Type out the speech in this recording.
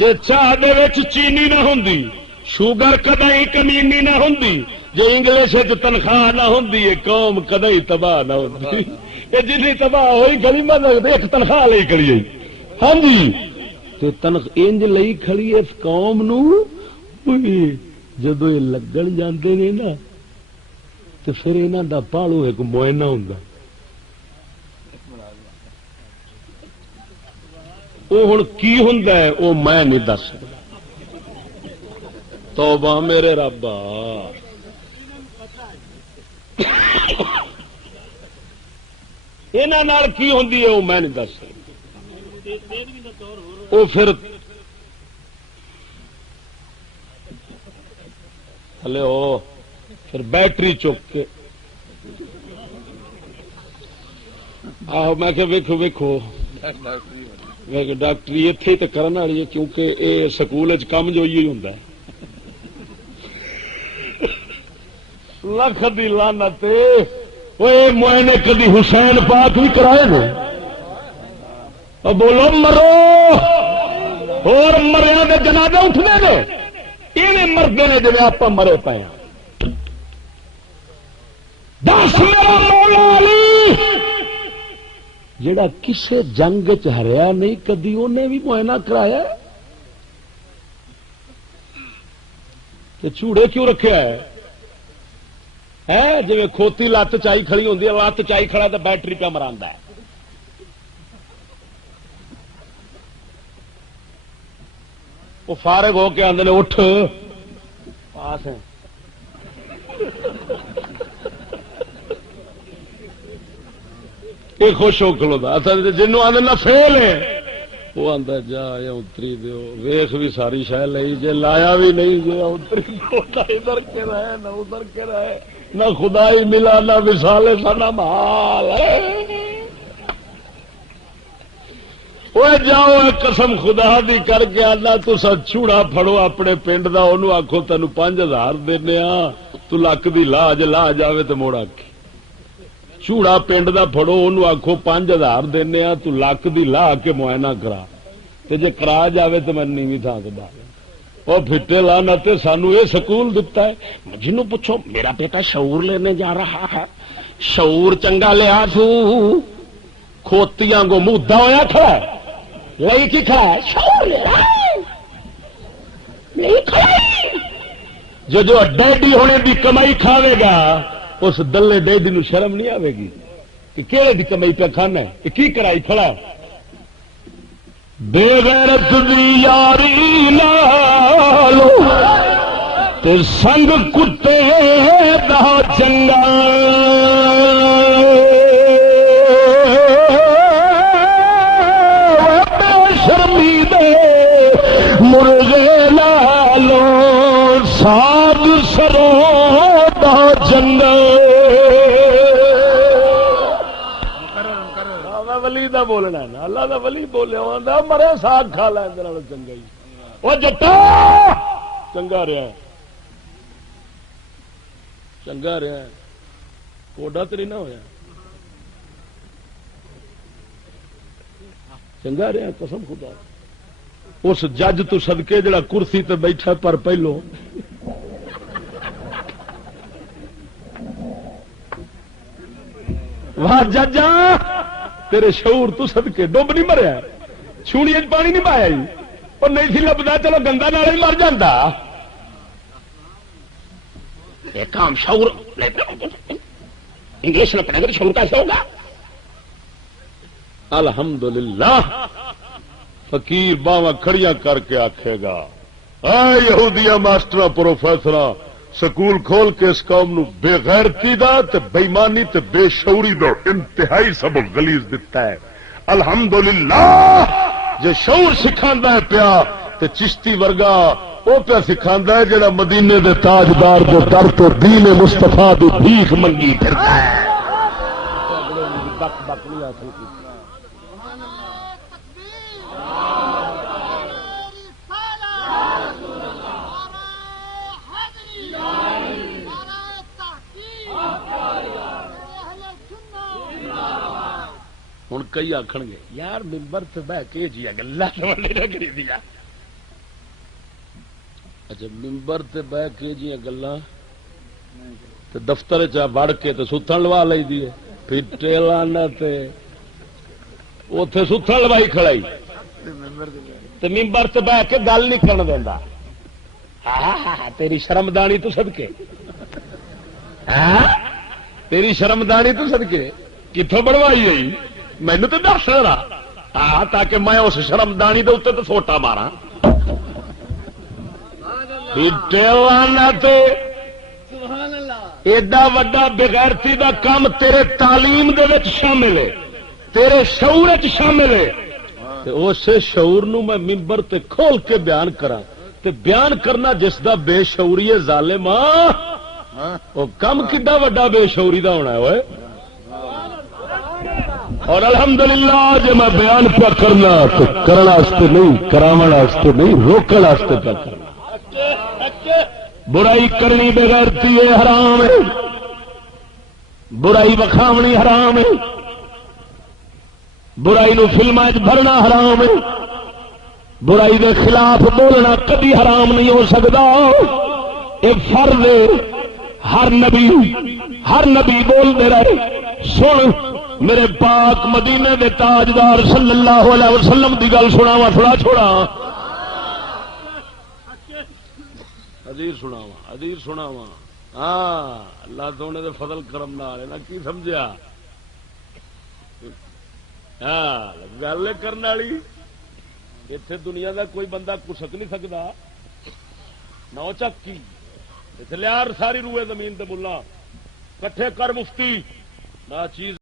جے چاہ دے وچ چینی نہ ہوندی، شوگر کدی کمینی نہ ہوندی، جے انگلش تنخواہ نہ ہوندی، یہ قوم کدی تباہ نہ ہوندی۔ یہ جنی تباہ ہوئی گلی میں ایک تنخواہ لئی کھڑی ہے۔ ہاں جی تے انج لئی کھڑی اس قوم نو، جدو یہ لگن جاندے نے نا تو پھر انہاں دا پالو ایک معائنہ ہوندا، وہ ہن کی ہوندا ہے وہ میں نہیں دس سکدا۔ توبہ میرے ربا، انہاں نال کی ہوندی ہے وہ میں نہیں دس سکدا۔ وہ پھر ہلے ہو پھر بیٹری چک کے آہو میں کہ ویکھو ویکھو ڈاکٹری اتنے تو کرنے والی ہے، کیونکہ یہ سکول کم جو ہی ہوں لکھ دی لعنت۔ معائنے کدی حسین پاک بھی کرائے نا؟ بولو مرو اور مریا کے جنازے اٹھنے نے، یہ مردے نے جی آپ مرے پے۔ دس میرا مولا علی جڑا کسے جنگ چ ہریا نہیں کدی انہیں بھی معائنہ کرایا کہ چوڑے کیوں رکھے ہے؟ جی کھوتی لت چائی کھڑی ہوتی ہے، لت چائی کھڑا تو بیٹری پہ مراندا ہے۔ وہ فارغ ہو کے آدھے اٹھ پاس ہے۔ یہ خوش ہو کھلوتا جنوں آدھے نہ فیل ہے، وہ آتا جا اتری دیو ویخ بھی ساری شہ لئی جے لایا بھی نہیں جی اتری نہ ادھر کے رہے نہ ادھر کے رہے، نہ خدائی ملا نہ وصال سنا محال ہے۔ وہ جاؤ قسم خدا دی کر کے آنا تو چوڑا پھڑو اپنے پنڈ دا، انہوں آخو تین 5000 دینے تو لک دی لاج لا جاوے تو موڑ آخ چوڑا پنڈ دا پھڑو، انہوں آخو 5000 دینے تو لک دی لا کے معائنہ کرا، تے جے کرا جاوے تو میں نیویں تھان سے ڈال۔ وہ پھٹے لانا تے سانو یہ سکول دتا ہے، جنوں پوچھو میرا بیٹا شعور لینے جا رہا ہے، شعور چنگا لیا تو کھوتیاں گو مودا ہویا کھڑا ہے، لئی کی کھڑا ہے شعور لے رہا ہے، نہیں کھڑا ہے۔ جو ڈیڈی ہونے دی کمائی کھاوے گا اس دلے ڈیڈی نو شرم نہیں آئے گی کہ کہڑے دی کمائی پہ کھانا ہے، کہ کی کرائی کھڑا ہے؟ بے غیرت دی یاری لالو تے سنگ کتے دا چنگا، بے شرمی دے مرغے لالو ساد سرو دا جنگا۔ ولی دا بولنا نا، اللہ دا ولی بولے مرے ساگ کھا لے چنگا ہی۔ وہ جٹا چنگا رہا ہے، چنگا رہا ہے، کوڈا تو نہیں نہ ہویا، چنگا رہا قسم خدا۔ اس جج تو صدقے جڑا کرسی تے بیٹھا پر پہلو واہ ججا تیرے شعور تو صدقے ڈب نہیں مریا، چھوڑی پانی نہیں پایا اور نہیں سی لبدا، چلو گندا نال ہی مر جاندا۔ ایک کام شعور انگلش میں پڑھے گا شعور کیسے ہوگا؟ الحمدللہ فقیر باواں کھڑیاں کر کے آکھے گا اے یہودیاں ماسٹرا پروفیسراں سکول کھول کے اس قوم نو بے غیرتی دا تے بے ایمانی تے بے شعوری دا انتہائی سبق غلیظ دتا ہے۔ الحمدللہ جے شعور سکھاندا ہے پیا تے چشتی ورگا او پیا سکھاندا ہے جڑا مدینے دے تاجدار دے در تو دین مصطفیٰ دی بھیک منگی پھردا ہے۔ ہوں کئی آخن گے یار ممبر سے بہ کے جی گلا کری دیا اچھا ممبر تے بہ کے جی گلا دفتر چ وڑ کے تو ستن لوا لی دی پھٹے لانا اتے ستن لوائی کھڑائی ممبر تے بہ کے گل نہیں کرن دیندا تیری شرمدانی تو صدقے تیری شرمدانی تو صدقے کتوں بنوائی گئی مینو تو دس رہا تاکہ میں اس شرمدانی دے اتنے تو سوٹا مارا ایڈا وڈا بغیرتی دا کام تیرے تعلیم دے وچ شامل ہے تیرے شعور وچ شامل ہے اس شعور نو میں ممبر تے کھول کے بیان کراں تے بیان کرنا جس دا بے شعوری ہے ظالم وہ کم کڈا وڈا بے شعوری دا ہونا ہے اوئے اور الحمدللہ جے میں بیان پہ کرنا تو کرنا واسطے نہیں کراون واسطے نہیں روکن واسطے پہ کرنا برائی کرنی بغیرتی ہے حرام ہے برائی وکھاونی حرام ہے برائی نو فلماں وچ بھرنا حرام ہے برائی دے خلاف بولنا کبھی حرام نہیں ہو سکتا یہ فرض ہے ہر نبی بول دے رہے سن میرے پاک مدینے دے تاجدار صلی اللہ علیہ وسلم دی گل سناواں تھوڑا چھوڑا حدیث سناواں ہاں اللہ سونے دے فضل کرم نال نا کی سمجھیا ہاں گل کرنے والی اتنے دنیا دا کوئی بندہ کسک نہیں سکتا نو چکی اتنے لیا ساری روئے زمین تے ملا کٹھے کر مفتی نہ چیز